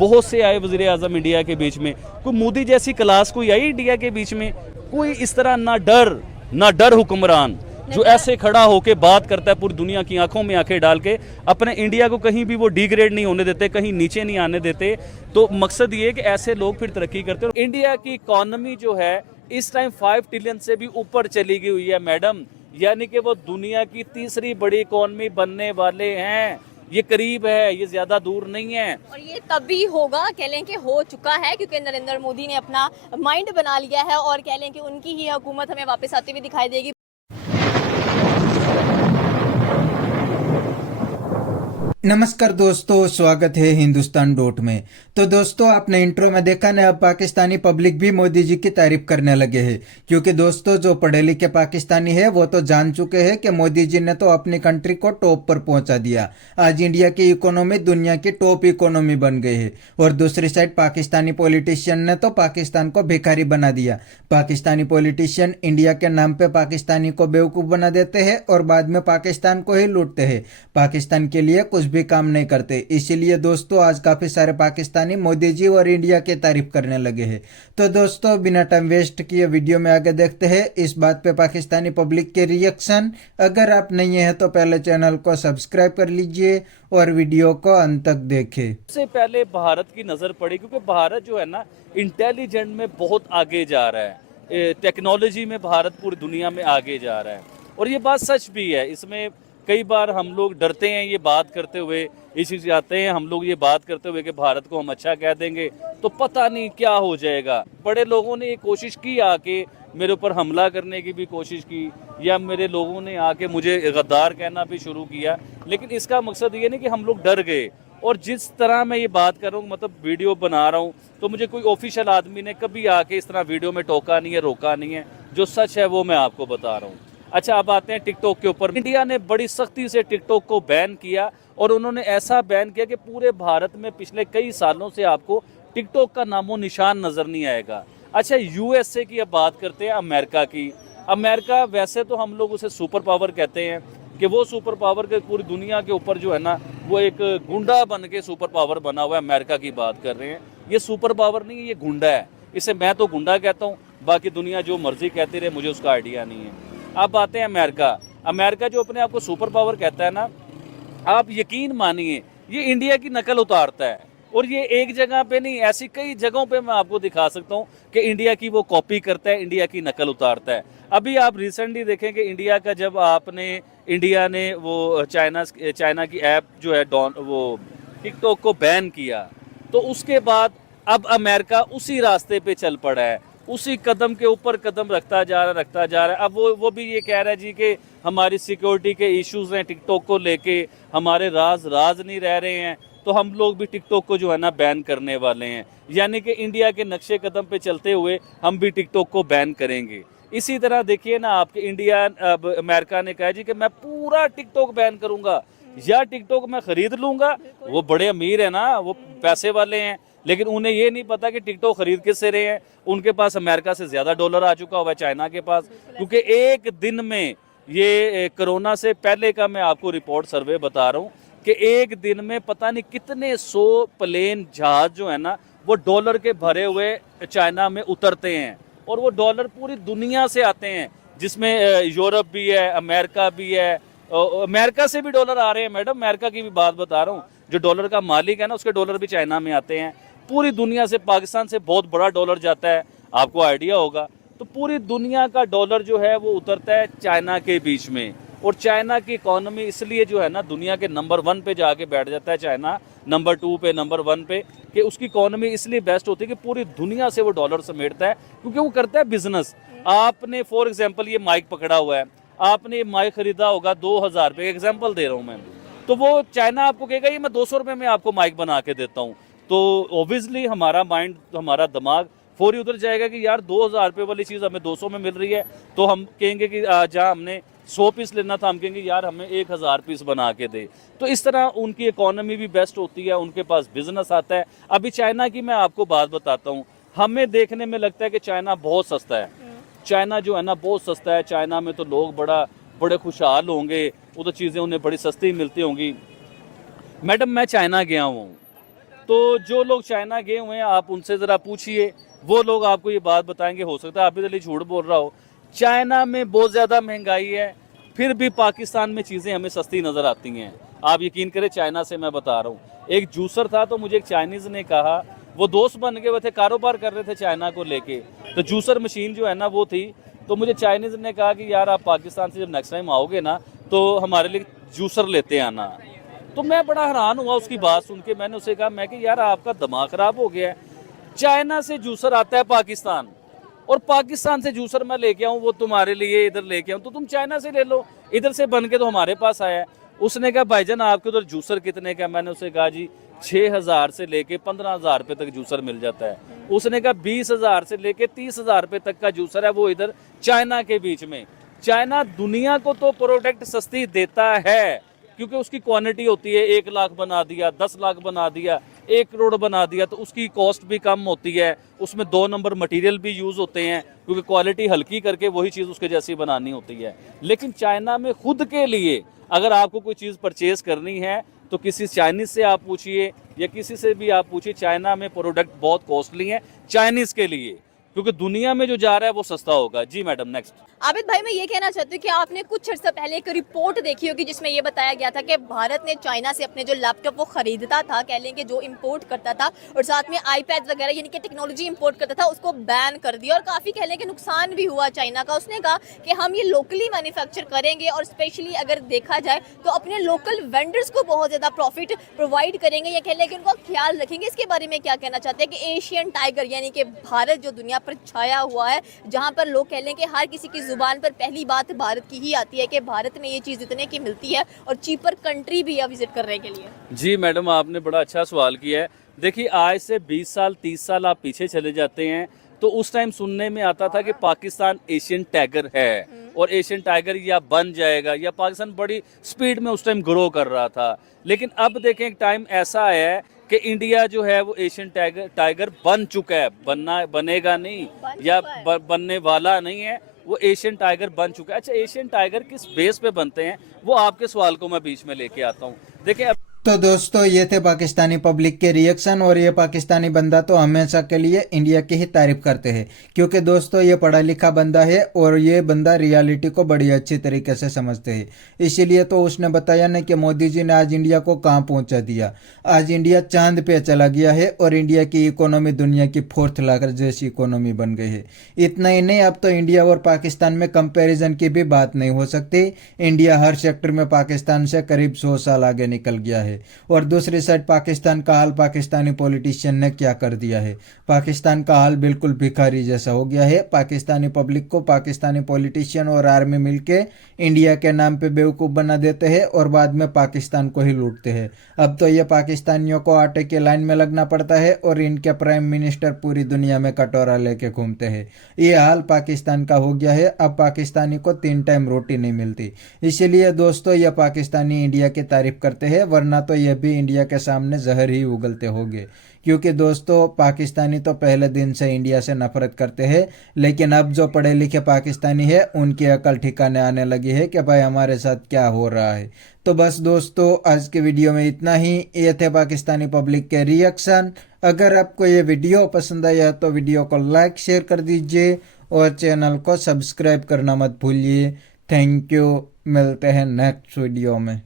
बहुत से आए वज़ीर आज़म इंडिया के बीच में, कोई मोदी जैसी क्लास कोई आई इंडिया के बीच में? कोई इस तरह ना डर हुक्मरान जो ऐसे खड़ा होके बात करता है पूरी दुनिया की आंखों में आंखें डाल के, अपने इंडिया को कहीं भी वो डिग्रेड नहीं होने देते, कहीं नीचे नहीं आने देते। तो मकसद ये है कि ऐसे लोग फिर तरक्की करते हैं। इंडिया की इकॉनमी जो है इस टाइम 5 ट्रिलियन से भी ऊपर चली गई हुई है मैडम, यानी कि वो दुनिया की तीसरी बड़ी इकॉनमी बनने वाले हैं। ये करीब है, ये ज्यादा दूर नहीं है। और ये तभी होगा, कह लें कि हो चुका है, क्योंकि नरेंद्र मोदी ने अपना माइंड बना लिया है और कह लें कि उनकी ही हुकूमत हमें वापस आती हुई दिखाई देगी। नमस्कार दोस्तों, स्वागत है हिंदुस्तान डॉट में। तो दोस्तों, आपने इंट्रो में देखा ना, अब पाकिस्तानी पब्लिक भी मोदी जी की तारीफ करने लगे हैं, क्योंकि दोस्तों जो पढ़े लिखे पाकिस्तानी है वो तो जान चुके हैं कि मोदी जी ने तो अपनी कंट्री को टॉप पर पहुंचा दिया। आज इंडिया की इकोनॉमी दुनिया की टॉप इकोनॉमी बन गई है। और दूसरी साइड पाकिस्तानी पॉलिटिशियन ने तो पाकिस्तान को भिखारी बना दिया। पाकिस्तानी पॉलिटिशियन इंडिया के नाम पे पाकिस्तानी को बेवकूफ़ बना देते हैं और बाद में पाकिस्तान को ही लूटते हैं। पाकिस्तान के लिए कुछ भी काम नहीं करते। इसीलिए दोस्तों आज काफी सारे पाकिस्तानी मोदी जी और इंडिया की तारीफ करने लगे हैं। तो दोस्तों बिना टाइम वेस्ट किए वीडियो में आगे देखते हैं इस बात पे पाकिस्तानी पब्लिक के रिएक्शन। अगर आप नहीं है तो पहले चैनल को सब्सक्राइब कर लीजिए और वीडियो को अंत तक देखें। सबसे पहले भारत की नजर पड़ी, क्योंकि भारत जो है ना इंटेलिजेंट में बहुत आगे जा रहा है, टेक्नोलॉजी में भारत पूरी दुनिया में आगे जा रहा है। और ये बात सच भी है। इसमें कई बार हम लोग डरते हैं ये बात करते हुए, इस चीज़ आते हैं हम लोग ये बात करते हुए कि भारत को हम अच्छा कह देंगे तो पता नहीं क्या हो जाएगा। बड़े लोगों ने ये कोशिश की आके मेरे ऊपर हमला करने की भी कोशिश की, या मेरे लोगों ने आके मुझे गद्दार कहना भी शुरू किया, लेकिन इसका मकसद ये नहीं कि हम लोग डर गए। और जिस तरह मैं ये बात कर रहा हूँ, मतलब वीडियो बना रहा हूँ, तो मुझे कोई ऑफिशियल आदमी ने कभी आके इस तरह वीडियो में टोका नहीं है, रोका नहीं है। जो सच है वो मैं आपको बता रहा हूँ। अच्छा, अब आते हैं टिकटॉक के ऊपर। इंडिया ने बड़ी सख्ती से टिकटॉक को बैन किया, और उन्होंने ऐसा बैन किया कि पूरे भारत में पिछले कई सालों से आपको टिकटॉक का नामो निशान नजर नहीं आएगा। अच्छा, यूएसए की अब बात करते हैं, अमेरिका की। अमेरिका वैसे तो हम लोग उसे सुपर पावर कहते हैं कि वो सुपर पावर के पूरी दुनिया के ऊपर जो है ना वो एक गुंडा बन के सुपर पावर बना हुआ है। अमेरिका की बात कर रहे हैं, ये सुपर पावर नहीं है, ये गुंडा है। इसे मैं तो गुंडा कहता हूँ, बाकी दुनिया जो मर्जी कहती रहे, मुझे उसका आइडिया नहीं है। अब आते हैं अमेरिका। अमेरिका जो अपने आप को सुपर पावर कहता है ना, आप यकीन मानिए ये इंडिया की नकल उतारता है। और ये एक जगह पे नहीं, ऐसी कई जगहों पे मैं आपको दिखा सकता हूँ कि इंडिया की वो कॉपी करता है, इंडिया की नकल उतारता है। अभी आप रिसेंटली देखें कि इंडिया का जब इंडिया ने वो चाइना की ऐप जो है वो टिकटॉक को बैन किया, तो उसके बाद अब अमेरिका उसी रास्ते पे चल पड़ा है, उसी कदम के ऊपर कदम रखता जा रहा है। अब वो भी ये कह रहा है जी कि हमारी सिक्योरिटी के इश्यूज हैं टिकटॉक को लेके, हमारे राज नहीं रह रहे हैं, तो हम लोग भी टिकटॉक को जो है ना बैन करने वाले हैं। यानी कि इंडिया के नक्शे कदम पे चलते हुए हम भी टिकटॉक को बैन करेंगे। इसी तरह देखिए ना, आपके अमेरिका ने कहा जी कि मैं पूरा टिकटॉक बैन करूंगा, या टिकटॉक मैं खरीद लूंगा। वो बड़े अमीर है ना, वो पैसे वाले हैं, लेकिन उन्हें ये नहीं पता कि टिकटॉक खरीद किससे रहे हैं। उनके पास अमेरिका से ज्यादा डॉलर आ चुका हुआ है चाइना के पास, क्योंकि एक दिन में ये कोरोना से पहले का मैं आपको रिपोर्ट सर्वे बता रहा हूँ कि एक दिन में पता नहीं कितने 100 प्लेन जहाज जो है ना वो डॉलर के भरे हुए चाइना में उतरते हैं। और वो डॉलर पूरी दुनिया से आते हैं, जिसमें यूरोप भी है, अमेरिका भी है। अमेरिका से भी डॉलर आ रहे हैं मैडम, अमेरिका की भी बात बता रहा हूँ। जो डॉलर का मालिक है ना, उसके डॉलर भी चाइना में आते हैं। पूरी दुनिया से, पाकिस्तान से बहुत बड़ा डॉलर जाता है, आपको आइडिया होगा। तो पूरी दुनिया का डॉलर जो है वो उतरता है चाइना के बीच में। और चाइना की इकोनॉमी इसलिए जो है ना दुनिया के नंबर 1 पे जाके बैठ जाता है चाइना, नंबर 2 पे, नंबर 1 पे, कि उसकी इकोनॉमी इसलिए बेस्ट होती है कि पूरी दुनिया से वो डॉलर समेटता है, क्योंकि वो करता है बिजनेस। आपने फॉर एग्जाम्पल ये माइक पकड़ा हुआ है, आपने माइक खरीदा होगा 2000 रुपये, एग्जाम्पल दे रहा हूँ मैं, तो वो चाइना आपको कहेगा ये मैं 200 रुपये में आपको माइक बना के देता हूँ। तो ऑब्वियसली हमारा माइंड, हमारा दिमाग फौरी उधर जाएगा कि यार 2000 रुपये वाली चीज़ हमें 200 में मिल रही है। तो हम कहेंगे कि जहाँ हमने 100 पीस लेना था, हम कहेंगे यार हमें 1000 पीस बना के दे। तो इस तरह उनकी इकोनॉमी भी बेस्ट होती है, उनके पास बिजनेस आता है। अभी चाइना की मैं आपको बात बताता हूँ, हमें देखने में लगता है कि चाइना बहुत सस्ता है। चाइना जो है ना बहुत सस्ता है, चाइना में तो लोग बड़े खुशहाल होंगे, वो तो चीज़ें उन्हें बड़ी सस्ती मिलती होंगी। मैडम मैं चाइना गया हूँ, तो जो लोग चाइना गए हुए हैं आप उनसे ज़रा पूछिए, वो लोग आपको ये बात बताएंगे। हो सकता है आप इधर झूठ बोल रहा हो। चाइना में बहुत ज़्यादा महंगाई है, फिर भी पाकिस्तान में चीज़ें हमें सस्ती नज़र आती हैं। आप यकीन करें, चाइना से मैं बता रहा हूँ। एक जूसर था, तो मुझे एक चाइनीज़ ने कहा, वो दोस्त बन गए, वो थे कारोबार कर रहे थे चाइना को लेके, तो जूसर मशीन जो है ना वो थी। तो मुझे चाइनीज़ ने कहा कि यार आप पाकिस्तान से जब नेक्स्ट टाइम आओगे ना तो हमारे लिए जूसर लेते आना। तो मैं बड़ा हैरान हुआ उसकी बात सुन के। मैंने उसे कहा, मैं कि यार आपका दिमाग ख़राब हो गया है, चाइना से जूसर आता है पाकिस्तान, और पाकिस्तान से जूसर मैं लेके आऊँ वो तुम्हारे लिए इधर लेके आऊँ, तो तुम चाइना से ले लो, इधर से बन के तो हमारे पास आया है। उसने कहा भाईजान आपके उधर जूसर कितने का? मैंने उसे कहा जी 6,000 से लेके 15,000 रुपये तक जूसर मिल जाता है। उसने कहा 20,000 से लेके 30,000 रुपये तक का जूसर है, वो इधर चाइना के बीच में। चाइना दुनिया को तो प्रोडक्ट सस्ती देता है क्योंकि उसकी क्वांटिटी होती है, 1 लाख बना दिया, 10 लाख बना दिया, 1 करोड़ बना दिया, तो उसकी कॉस्ट भी कम होती है, उसमें 2 नंबर मटेरियल भी यूज़ होते हैं क्योंकि क्वालिटी हल्की करके वही चीज़ उसके जैसी बनानी होती है। लेकिन चाइना में खुद के लिए अगर आपको कोई चीज़ परचेज़ करनी है तो किसी चाइनीज़ से आप पूछिए या किसी से भी आप पूछिए, चाइना में प्रोडक्ट बहुत कॉस्टली हैं चाइनीज़ के लिए, क्योंकि दुनिया में जो जा रहा है वो सस्ता होगा। जी मैडम, नेक्स्ट। आबिद भाई, मैं ये कहना चाहती हूँ कि आपने कुछ अर्सा पहले एक रिपोर्ट देखी होगी जिसमें ये बताया गया था कि भारत ने चाइना से अपने जो लैपटॉप वो खरीदता था, कह लें कि जो इंपोर्ट करता था, और साथ में आईपैड वगैरह यानी कि टेक्नोलॉजी इंपोर्ट करता था, उसको बैन कर दिया और काफ़ी कह लें कि नुकसान भी हुआ चाइना का। उसने कहा कि हम ये लोकली मैन्युफैक्चर करेंगे और स्पेशली अगर देखा जाए तो अपने लोकल वेंडर्स को बहुत ज़्यादा प्रॉफिट प्रोवाइड करेंगे, या कह लें कि उनका ख्याल रखेंगे। इसके बारे में क्या कहना चाहते हैं कि एशियन टाइगर यानी कि भारत जो दुनिया पर छाया हुआ है, जहाँ पर लोग कह लें कि हर किसी की जुबान पर पहली बात भारत की ही आती है कि भारत में ये चीज़ इतने की मिलती है और चीपर कंट्री भी है विजिट करने के लिए। जी मैडम, आपने बड़ा अच्छा सवाल किया है। देखिए, आज से 20 साल 30 साल आप पीछे चले जाते हैं तो उस टाइम सुनने में आता था कि पाकिस्तान एशियन टाइगर है और एशियन टाइगर या बन जाएगा, या पाकिस्तान बड़ी स्पीड में उस टाइम ग्रो कर रहा था। लेकिन अब देखें, एक टाइम ऐसा आया है कि इंडिया जो है वो एशियन टाइगर बन चुका है, बनेगा नहीं या बनने वाला नहीं है, वो एशियन टाइगर बन चुका है। अच्छा, एशियन टाइगर किस बेस पे बनते हैं, वो आपके सवाल को मैं बीच में लेके आता हूँ। देखिए अब तो दोस्तों, ये थे पाकिस्तानी पब्लिक के रिएक्शन। और ये पाकिस्तानी बंदा तो हमेशा के लिए इंडिया की ही तारीफ करते हैं, क्योंकि दोस्तों ये पढ़ा लिखा बंदा है और ये बंदा रियलिटी को बड़ी अच्छी तरीके से समझते हैं। इसीलिए तो उसने बताया ना कि मोदी जी ने आज इंडिया को कहाँ पहुंचा दिया। आज इंडिया चांद पे चला गया है और इंडिया की इकोनॉमी दुनिया की 4th लार्जेस्ट जैसी इकोनॉमी बन गई है। इतना ही नहीं, अब तो इंडिया और पाकिस्तान में कंपेरिजन की भी बात नहीं हो सकती। इंडिया हर सेक्टर में पाकिस्तान से करीब 100 साल आगे निकल गया है। और दूसरी साइड पाकिस्तान का हाल पाकिस्तानी पॉलिटिशियन ने क्या कर दिया है। पाकिस्तान का हाल बिल्कुल भिखारी जैसा हो गया है। पाकिस्तानी पब्लिक को पाकिस्तानी पॉलिटिशियन और आर्मी मिलके इंडिया के नाम पे बेवकूफ़ बना देते हैं और बाद में पाकिस्तान को ही लूटते हैं। अब तो ये पाकिस्तानियों को आटे की लाइन में लगना पड़ता है और इनके प्राइम मिनिस्टर पूरी दुनिया में कटोरा लेके घूमते हैं। ये हाल पाकिस्तान का हो गया है। अब पाकिस्तानी को 3 टाइम रोटी नहीं मिलती। इसीलिए दोस्तों, ये पाकिस्तानी इंडिया की तारीफ करते हैं, वरना तो ये भी इंडिया के सामने जहर ही उगलते होंगे। क्योंकि दोस्तों, पाकिस्तानी तो पहले दिन से इंडिया से नफरत करते हैं, लेकिन अब जो पढ़े लिखे पाकिस्तानी है उनकी अकल ठिकाने आने लगी है कि भाई हमारे साथ क्या हो रहा है। तो बस दोस्तों, आज के वीडियो में इतना ही। ये थे पाकिस्तानी पब्लिक के रिएक्शन। अगर आपको ये वीडियो पसंद आया तो वीडियो को लाइक शेयर कर दीजिए और चैनल को सब्सक्राइब करना मत भूलिए। Thank you. मिलते हैं नेक्स्ट वीडियो में।